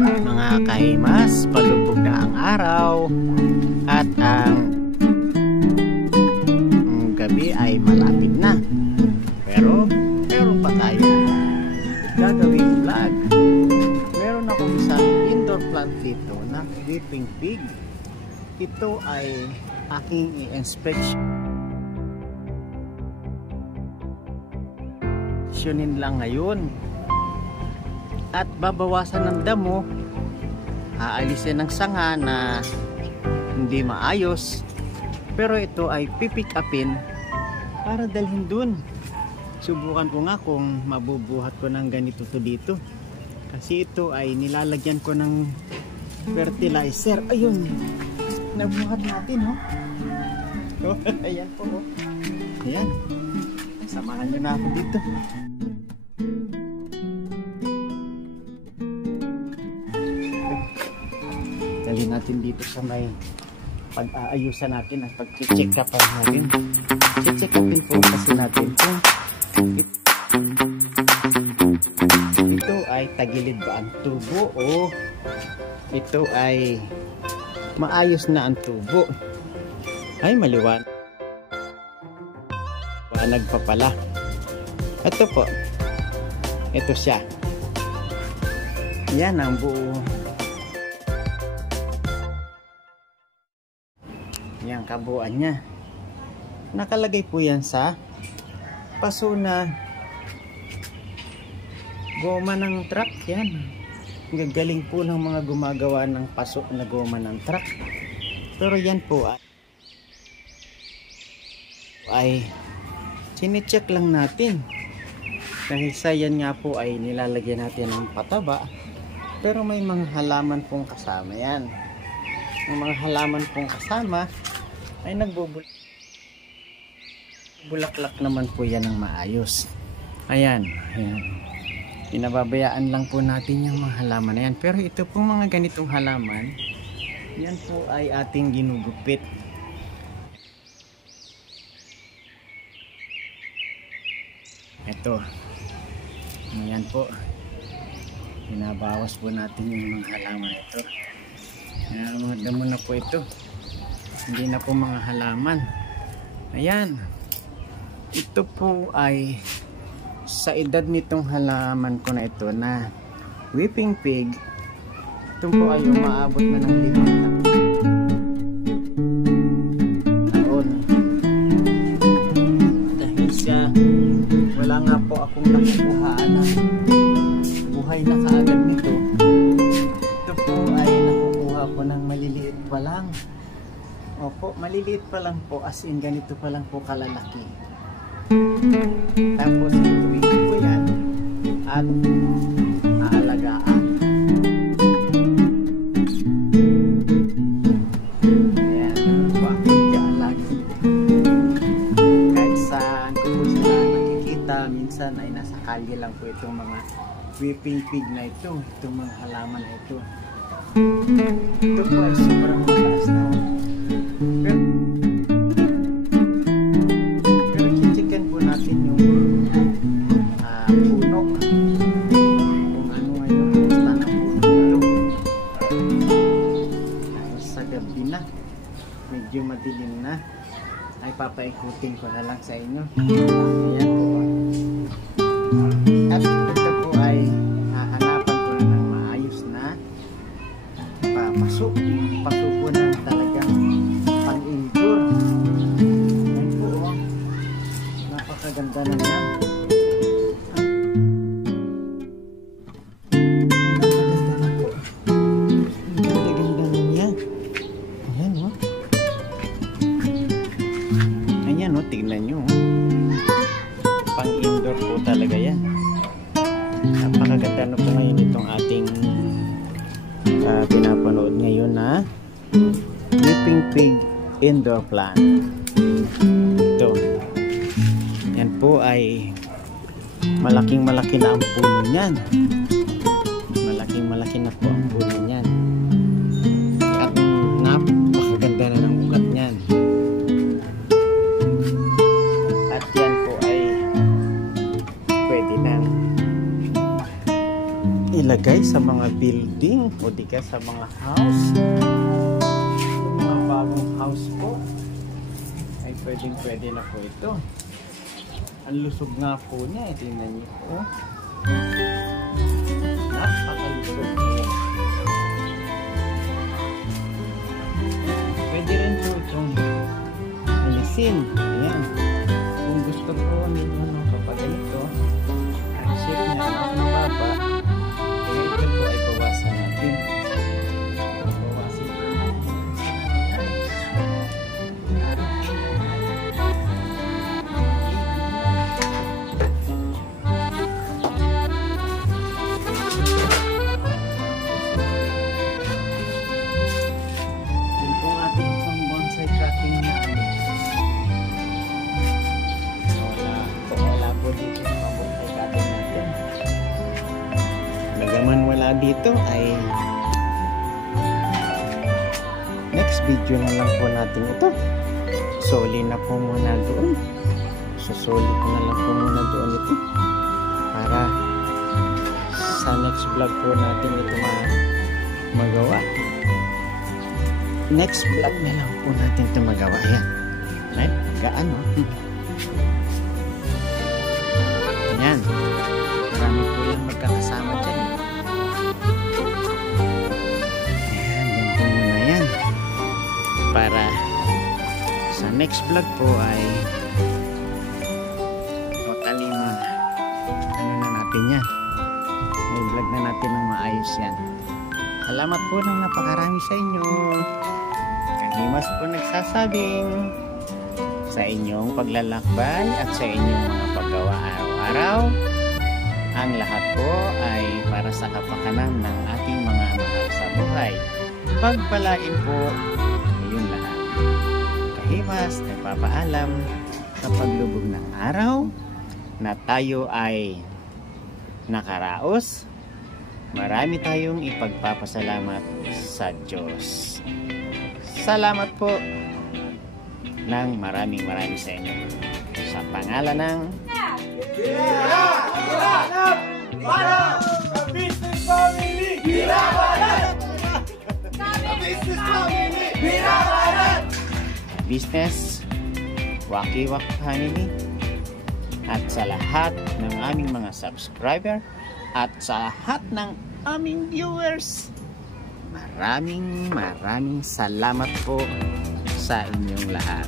Mga kahimas, palubog na ang araw at ang gabi ay malapit na. Pero meron pa tayo gagawing vlog. Meron akong isang indoor plant dito na weeping pig. Ito ay aking i-inspectionin lang ngayon. At babawasan ng damo, aalisin ng sanga na hindi maayos, pero ito ay pipick upin para dalhin dun. Subukan ko nga kung mabubuhat ko ng ganito to dito, kasi ito ay nilalagyan ko ng fertilizer. Ayun, nabuhat natin, oh. Ayan po, oh. Ayan, samahan nyo na ako dito. Dali natin dito sa may pag-aayusan natin at pag-check upan natin. Check upin po kasi natin kung ito ay tagilid ba ang tubo o ito ay maayos na ang tubo. Ay, maliwanag pa pala. Ito po, ito siya. Yan ang buo. Yan kabuuan niya. Nakalagay po yan sa paso na goma ng truck. Yan, gagaling po ng mga gumagawa ng paso na goma ng truck. Pero yan po ay sine-check lang natin dahil sa yan nga po ay nilalagyan natin ng pataba, pero may mga halaman pong kasama yan. Ang mga halaman pong kasama ay nagbubulaklak naman po yan ng maayos. Ayan, ayan. Pinababayaan lang po natin yung mga halaman na yan. Pero ito pong mga ganitong halaman, yan po ay ating ginugupit. Ito, ayan po. Pinabawas po natin yung mga halaman ito. Ayan, mga damo na po ito. Hindi na po mga halaman. Ayan. Ito po ay sa edad nitong halaman ko na ito na weeping pig. Ito po ay umaabot na ng 5 taon. Dahil siya wala nga po akong nakukuhaan ng buhay na kaagad nito. Ito po ay nakukuha ko ng maliliit pa lang. Opo, maliliit pa lang po, as in ganito pa lang po kalalaki. Tapos ituwid po yan at aalagaan. Ayan, po ako dyan lagi. Kahit saan ko po sila nakikita, minsan ay nasa kalye lang po itong mga weeping pig na ito, itong mga halaman na ito. Ito po ay sobrang mataas na. Pero chichikan po natin yung puno, kung ano ngayon basta ng puno ito. Sa gabi na, medyo madilim na, ay papaikutin ko na lang sa inyo. Ayan po. At ito po ay hahanapan ko na ng maayos na paso po na talagang pang-indoor. Ayan po, napakaganda na yan. Napakaganda na po. Ganda-ganda na yan. Ayan o. Ayan o, tignan nyo. Pang-indoor po talaga yan. Napakaganda na po ngayon itong ating pinapanood ngayon na weeping pig indoor plant. Ito, yan po ay malaking malaki na ang puno niyan. Malaking malaki na po ang puno niyan. At napakaganda na ng ugat niyan. At yan po ay pwede nang ilagay sa mga building o di ka sa mga house. Yung mga bagong house po ay pwede na po ito. Ang lusog nga po niya, tingnan niyo po. Napakalusog niya. Pwede rin po itong alisin. Ayan. Kung gusto po ninyo kapag ganito, ang shape niya mas mababa, kaya ito po ay bawasan natin. Bawasan natin. Yun po ang ating isang bonsai cutting na wala po dito sa mga bonsai cutting natin. Bagaman wala dito ay next video na lang po natin ito. Soli na po muna doon. Susoli ko na lang po muna doon ito para sa next vlog po natin ito magawa. Next vlog na lang po natin ito magawa. Ayan. Right? Gaano? Ayan. Marami po yung magkakasama dyan. Ayan. Ganito muna yan. Para sa next vlog po ay makalima. Ano na natin yan. May vlog na natin ng maayos yan. Salamat po ng napakarami sa inyo. Himas po nagsasabing sa inyong paglalakbay at sa inyong mga paggawa araw-araw. Ang lahat po ay para sa kapakanan ng ating mga mahal sa buhay. Pagpalain po kayong lahat. Kahimas, nagpapaalam sa paglubog ng araw na tayo ay nakaraos. Marami tayong ipagpapasalamat sa Diyos. Salamat po ng maraming sa inyo. Sa pangalan ng Para sa Business Family! Birabaran! Sa Business Family! Birabaran! Business Wakiwak Family at sa lahat ng aming mga subscriber at sa lahat ng aming viewers, maraming salamat po sa inyong lahat.